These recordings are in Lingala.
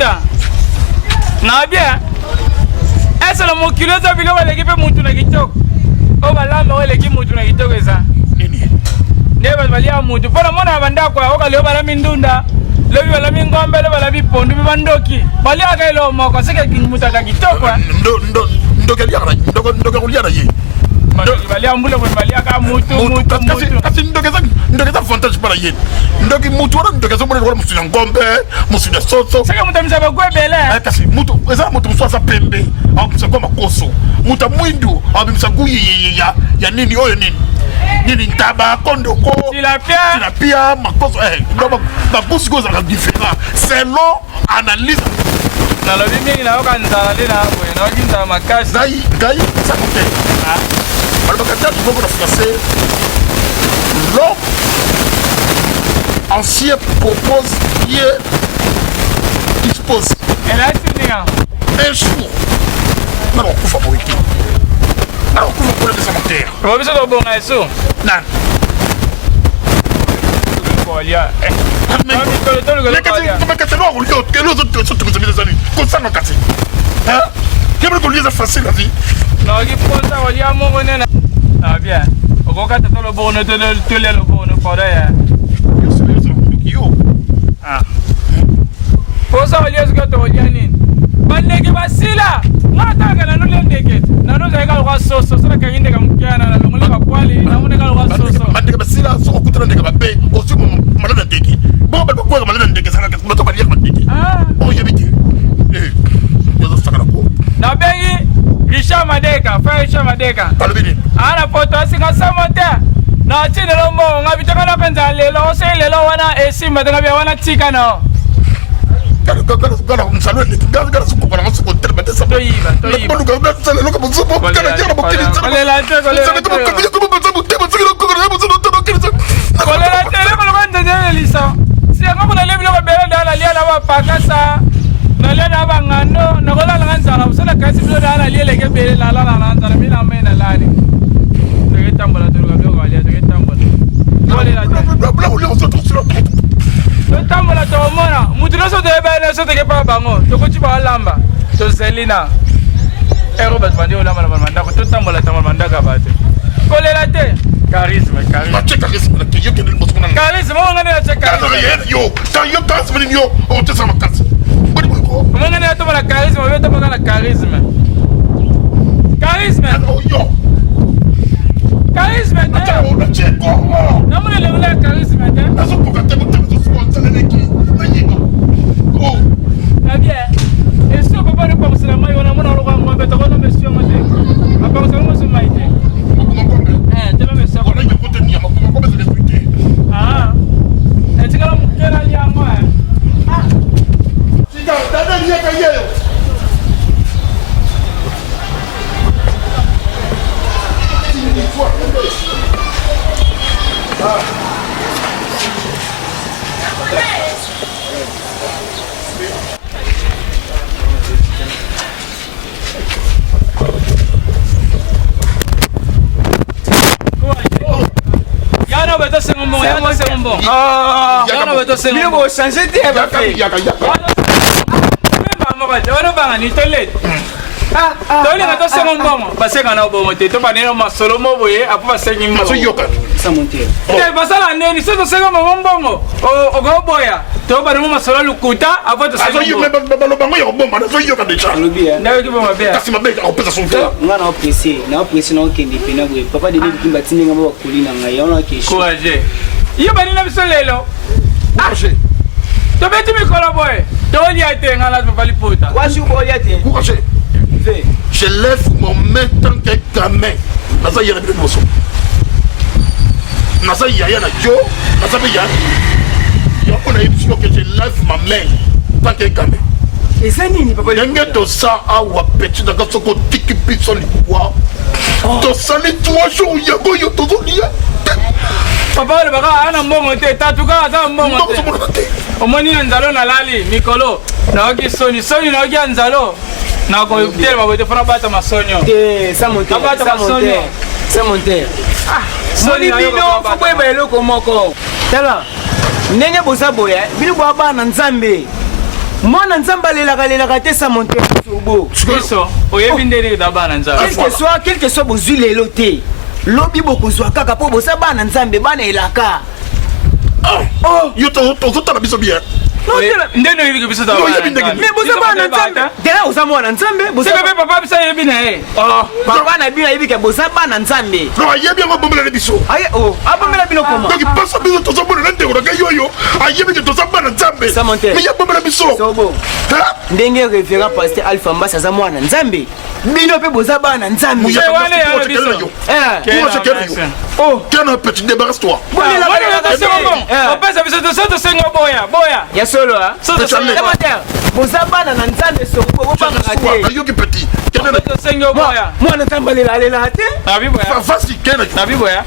Liputa. Na bien. Est-ce le mot kilo za bilo wale kipe muntu na kitoko. O balamba wale ki muntu na kitoko eza. Nini? Neba balia muntu. Pona mona banda kwa oka leo bala mindunda. Leo bala mingombe leo bala bipondu bibandoki. Balia ka ilo moko seke kimuta ka kitoko. Ndo kulia na ye. Balia mbule balia ka mutu. Kasi ndokeza avantage para ye. Ndoki mutu wana ndokeza mbule wala musu ngombe, musu de soso. Seke mutamisa bagwebele. Kasi mutu eza mutu mswasa pembe, au msako makoso. Muta mwindu, au msagu ya nini oyo nini. Nini ntaba kondoko. Tilapia makoso ndo babusi goza la différent. Selon analyse. Na lo bimi na oka nzala le na ko na okinza makasi. Gai ça compte. Alors quand tu vois français l'homme ancien propose Dieu dispose. Elle a tenu un jour. Non, on va fabriquer. Alors comment pour les amateurs. On va besoin de bon eso. Non. Kolia. Mais quand tu vas au lieu que les autres sont tous des amis. Comme ça non cassé. Hein? Qu'est-ce que vous facile la vie? Non, il faut ça au lieu à mon bonheur. Ah bien. Au cas où tu le bonheur de le bonheur pour d'ailleurs. Ah. Pour ça au lieu que tu au lieu ni. Bandeki basila. Nataka na nule ndeke. Na nule kala kwa soso. Sasa kainde kamkiana na ngole kwa kwali. Na nule kala kwa soso. Bandeki basila so okutana ndeke babe. Osi malana ndeke. Bon ba kwa malana ndeke sanga kwa to balia ndeke. Ah. Oh yebiti. Yozo saka ko. Na bengi Richard Madeka, frère Richard Madeka. Palubini. Ana foto asinga sa Moteur. Na chine lo mo ngabitaka na penza lelo ose lelo wana esimba tanga bya wana tika no. Gara msalo ni gara suko para ngaso ko terba de sabo toyiba bolu gara sala lo ko mso ko kana jara bo kini sala kolela te kolela te ko mso bo tema sala ko gara mso to ko kini kolela te le ko nda de lisa si ngamo na lebi lo ko bela dala lia la wa pakasa na le na bangano na kola la nganzala usana kasi bilo dala lia le ke bela la nzala mina mena lani te tambola to ko belo lia te tambola kolela te bla bla so to sala le tambola to mona mutuloso de bela so te ke pa bango to ko chiba lamba to selina ero batwandi olamba na mandako to tambola mandaka bate kolela te charisme charisme la kiyo ke mo sona charisme mo ngane na charisme yo charisme ni yo o te sama kasi mo ngane to la charisme mo to na charisme yo charisme te o cheko na mo le charisme te na so poka te mo te so ko tsana neki na yiba oh na bien et so ko pas pour cela moi on a mon lo ngombe to ko monsieur mo te apa ko mo so maite te lo messo on a eu côté ni ko ko be expliquer ah et tu vas me faire aller à moi ah si da ni ka yeyo Yana beto sengombo, yana sengombo. Ah, yana beto sengombo. Bilo bo changer de ba fait. Yaka. Mama ba, wana banga ni toilet. Tole na to sengombo. Base kana obo te to ba ne ma solo mo boye, apu ba sengi mo. so yoka Ça monter. Te basala neni, so to sengombo mbongo. O go boya. To ba ne mo solo lukuta, apu to so yo me sengombo. ba lo bango yo bomba na so yoka deja Ndawe ki bomba bia. kasi mabe on pesa son frère Nga na oppressé na okende pena boye. Papa de ni kimba tinga ngaba kulina ngai ona ke show. Courage. Iyo ba ni na biso lelo. courage To beti mi kola boy. To li ate ngala to Liputa. Washi ko yate. courage je lève mon main tant que gamin nasa yera bi moso nasa yaya na jo nasa be ya yo on a eu que je lève ma main tant que gamin Et ça nini papa de Yenge to sa awa petit dans ce qu'on tiki pizza li wa to sali 3 jours yago yo to lié Papa le baka ana mbongo te tatuka za mbongo te. Omoni nzalo na lali mikolo. Na oki soni na oki nzalo. Na ko tel ba bote fara bata masonyo. te ça monter. Ça monter. Ah, Soni bino fo boye ba eloko moko. Tala. Ndenge boza boya, bino bo ba na Nzambe. Moi, Nzambe la te sa Moteur Sobo. Biso, oyebi ndeni da bana Nzambe. Quel que soit vos huiles loté. Lobi boko soit kaka po bosa bana Nzambe bana elaka. Oh, yo to la biso bien. Ndeni oyebi biso da bana. Mais bosa bana Nzambe. Dera osa mwana Nzambe, bosa bebe papa bisa yebi na e. Papa na bina yebi ke bosa bana Nzambe. Non, yebi ngo bombela le biso. Aye oh, abombela bino comment? Donc passe biso to sabona nande ko ga yoyo. Ayebi ke to sabana Nzambe. Ça Moteur. Mais bombela biso. Sobo. Ndenge référent pasteur Alpha Mbassa za mwana Nzambe. Bino pe bosa bana Nzambe. Wale ya biso. Oh, tiens un petit débarrasse-toi. On passe à biso to sengo boya. Ya solo hein. Bosa bana na Nzambe Sobo bo bana te. Ayo ki petit. To sengo boya. Mwana Nzambe lela te. Abi boya. Fasi kena. Abi boya.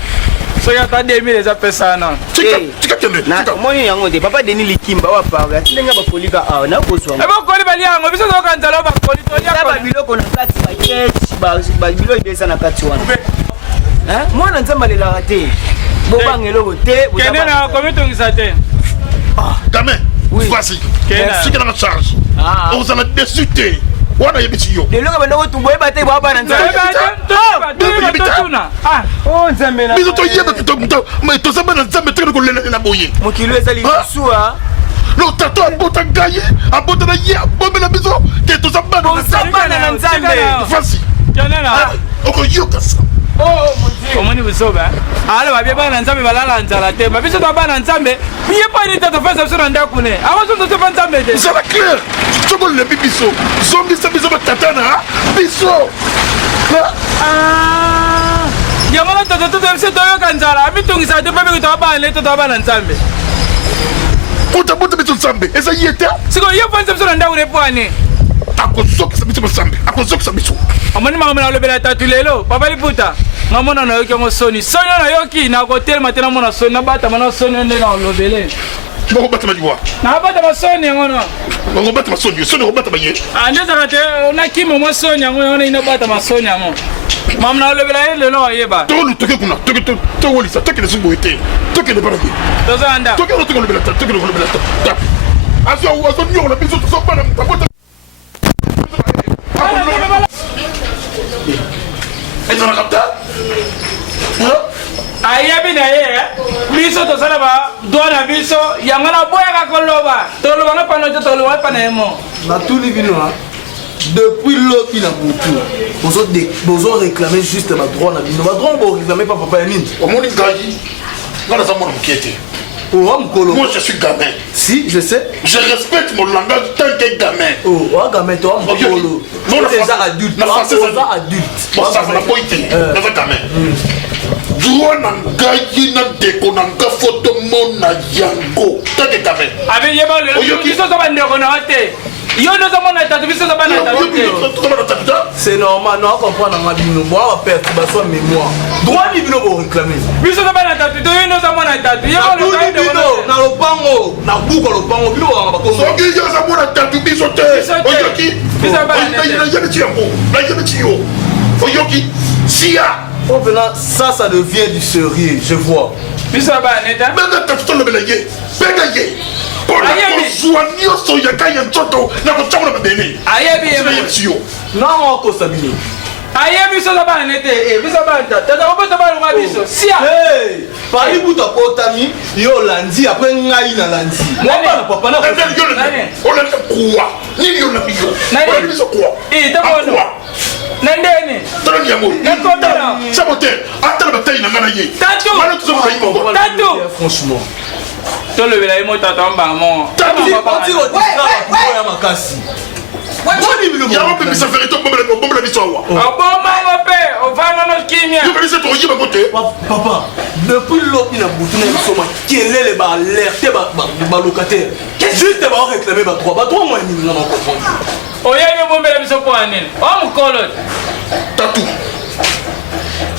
So ya ta 2000 eza pesa non. Tika kende. Na moyo yango de papa Denis Likimba wa parla. Tinga ba kolika a na koswa. E ba koli bali yango biso to kanzala ba koli to ya ba biloko na kati ba yes ba biloko ibesa na kati wana. Hein? Mwana Nzambe lela te. Bo bangelo te. Kene na komitongisa te. Gamin. Voici. C'est que la charge. On s'en a déçuté. Wana yebiti yo. De loka bana ko tumboye bate ba bana Nzambe. Oh Nzambe na. Biso to yeba to mais to samba na Nzambe to ko lela boye. Mokilo ezali suwa. No tato abota gaye, abota na ye, bombe na biso, ke to samba na Nzambe. Voici. Kenena. Oko yoka sa. Oh mon Dieu. Comment vous sauvez? Alors va bien bana Nzambe balala nzala te. Ma biso to bana Nzambe. Biye pa ni to fa sa na ndako ne. Awa so to fa Nzambe te. C'est la clair. Sobo le biso. Zombi sa biso tatana. Biso. Yamana to mse to yo kanzala. Ami tungisa te pa be to bana to bana Nzambe. Kota bota biso Nzambe. Eza yeta. Siko yo fa Nzambe na ndako ne poane. Akozoka sa biso Nzambe. Akozoka sa biso. Amani mama na lobela tatu lelo. Papa Liputa. Mamona na yoki ngo soni. Soni na yoki na hotel matena mona soni na bata mana soni ndena lobele. Boko bata majiwa. Na bata masoni ngono. Boko bata masoni, soni bata baye. Andeza kate ona kimo masoni ngono ona ina bata masoni ngo. Mam na lobela ele no yeba. Tolu toke kuna, to woli sa toke nesu boite. Toke ne barabi. Toza anda. Toke no lobela, toke no lobela. Ta. Aso nyo na biso to so bana tabota. Eza na kapta. Ayabi na ye biso to sala ba dona biso yangana boya ka koloba tolo bana pano to tolo wa panemo na tuni bino depuis l'autre na butu bozo réclamer juste ma droit na bino ma droit bo réclamer pas papa Yamin Au monde gaji. Voilà ça mon inquiété. oh mkolo Moi je suis gamin. si je sais Je respecte mon langage tant que gamin. oh gamin toi mkolo non la déjà adulte na français ça adulte bon ça va boite. Na gamin. Droit na gaji na deko na nga photo mona yango. Tant que gamin. avec yeba le biso to bande ko na hote yo no zo mona tatu biso to bande tatu c'est normal non comprendre na bino moi va perturbation mémoire droit ni bino bo réclamer biso to bande tatu to yo no zo mona tatu yo no tuni bino na lopango na buko lopango bino ba ko soki yo za mona tatu biso te. Oyoki. Biso bande. Na yebe ti yango. Na yebe ti yo. Oyoki. Sia. oh maintenant ça devient du sérieux je vois biso bande ta Bega tatu to lobela ye. Bega ye. Pour la conjoignir so yaka ya ntoto na ko tsamona bene. ayabi Ye yo. non ko sabino ayabi biso to bande te biso bande tata ko to bande biso sia hey pali buta potami yo landi après ngai na landi moi pas papa na Yo le. On le quoi? Ni yo na biyo. On le biso quoi? tabono nandeni Tala ya mo. Nakomela. Saboteur. Atala bataille na ngana ye. Tatu. Malo to so mo. Tatu. franchement to le bela mo tata mbamo tatu parti au distraire ya makasi wani bino Ya mo pe bisa faire to bombe la biso wa. aboma ngope ovana no kimia Yo bisa to yiba kote. papa depuis l'autre na butu na biso ma kelele ba alerter ba locataire juste ba réclamer ba droit moi ni na comprendre oyebe bombe la biso kwa nini o mkolo Tatou.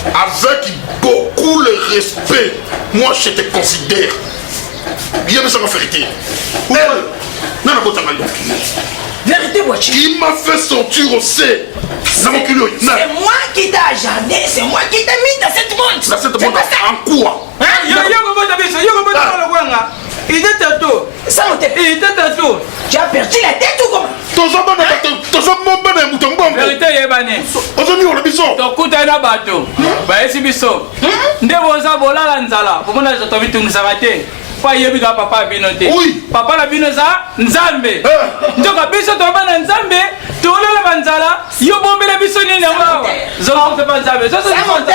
Avec beaucoup de respect, moi je te considère. Bien mais ça m'a vérité. Elle, non, non, Vérité, voiture. il m'a fait sortir au C. C'est moi qui t'ai jardé, c'est moi qui t'ai mis dans cette montre. Dans cette montre, en quoi? yo go bota biso yo go bota lo kwanga Il était tantôt. Ça monte. Il était tantôt. Tu as perdu la tête ou comment? Vérité yebane. Aujourd'hui on a biso. Tokuta na bato. Ba esi biso. Nde boza bolala nzala. Bomona zo tobitungisa bate. Pa yebi ka papa bino te. Oui. Papa na bino za Nzambe. Ndoka biso toba na Nzambe. Tolala banzala. Yo bombele biso nini ngao. Zo ko pa Nzambe. Zo Ça monte.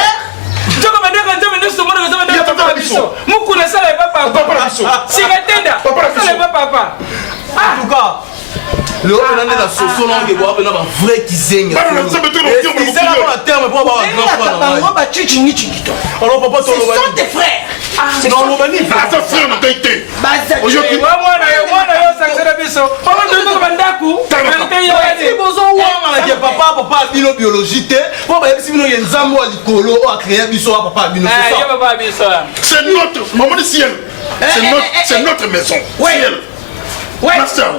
Ndoka bandeka Nzambe ndo somona Nzambe ndo papa biso. Mukuna sala papa. Papa biso. Singatenda. Sala papa. En tout cas, le haut de la sauce, on a un vrai qui zing. Ils sont la terme pour avoir un grand frère. Alors, papa, Ce sont tes frères. non, on va dire. Attention, on a été. Aujourd'hui, moi, yo sanctionné biso. Comment tu veux bandaku? Si vous avez papa, bino biologique, pour si vous avez un Nzambe à l'icolo, à créer biso, papa, bino. C'est notre, maman du ciel. C'est notre maison. Ciel. Ouais. Master.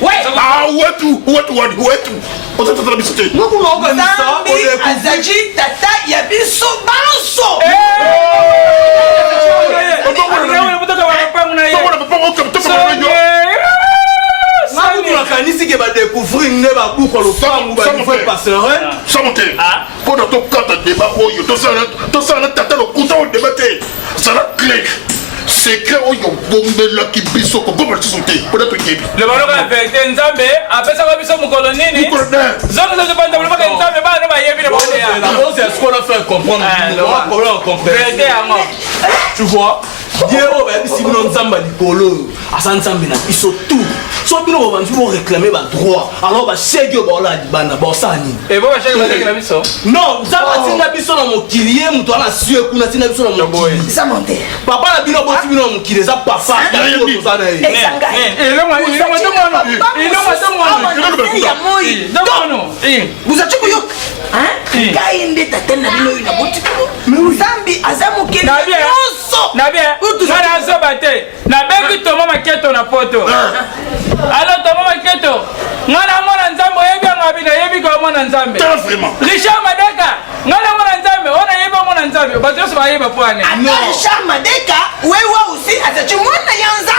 Ouais. Ah, où est-tout? On s'est entendu biscuiter. Nous pouvons organiser ça. Azaji, tata, yabiso, balanço. Nakanisi ke ba découvrir ne ba buko lo fangu ba faut passer ça monte pour notre cadre débat oyo to ça na tata lo kuta o débatté ça la clé secret oyo bombela ki biso ko bomba tsunté peut-être que le balo ka vérité Nzambe après ça va biso mukolo nini zone za banda le baka Nzambe ba no ba yebi le bande ya la chose c'est ce qu'on a fait comprendre le problème comprendre vérité yango tu vois Dieu va si nous Nzamba likolo asa Nzambe na biso tout so bino ba nzu réclamer ba droit alors ba chege ba la bana ba sani et bon chege ba réclamer biso non Nzamba tinga biso na mokilier muto ana sue kuna tinga biso na mokilier Ça monte. papa na bino bo bino mokilier za papa to za na ye vous êtes quoi? Hein? Kainde tata na bino ina boti. Nzambi azamu kele. Na bien. Ngana azobate. Na bengi tomo maketo na poto. Alors tomo maketo. Ngana mwana Nzambe yebi ngabina yebi kwa mwana Nzambe. Richard Madaka. Ngana mwana Nzambe ona yebi mwana Nzambe. Bazo ba yeba pwane. Richard Madaka wewe aussi azachi mwana ya Nzambe.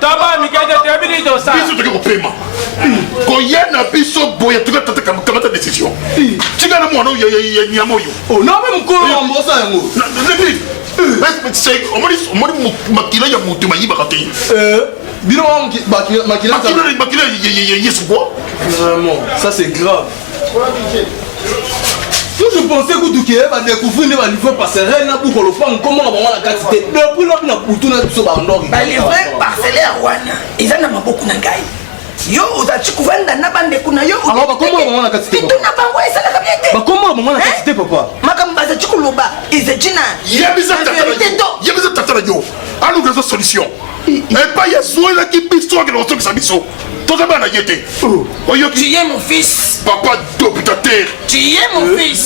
Taba mikete tebili to sa. biso toke kopema koyena biso boya tuka tata kamata décision tika na mwana ya nyama oyo oh non mais mukolo wa mbosa yango omoni makila ya mutu mayibaka te bino makila yesu quoi vraiment ça c'est grave. Moi je pensais que tout qui va découvrir ne va livrer passerelle na pour le faire comment on va la quantité depuis là na putu na biso ba ndori ba livrer parcellaire wana ezana maboku na ngai yo uzachi kuvanda na bande kuna yo alors ba comment on va la quantité tu na bango esala kabiete ba comment on va la quantité papa makamba za chikuluba izejina yebisa tata yo alu des solutions et pas yesu la ki biso ke lo so bisa biso to za bana yete oyo tu es mon fils papa d'hôpital tu es mon fils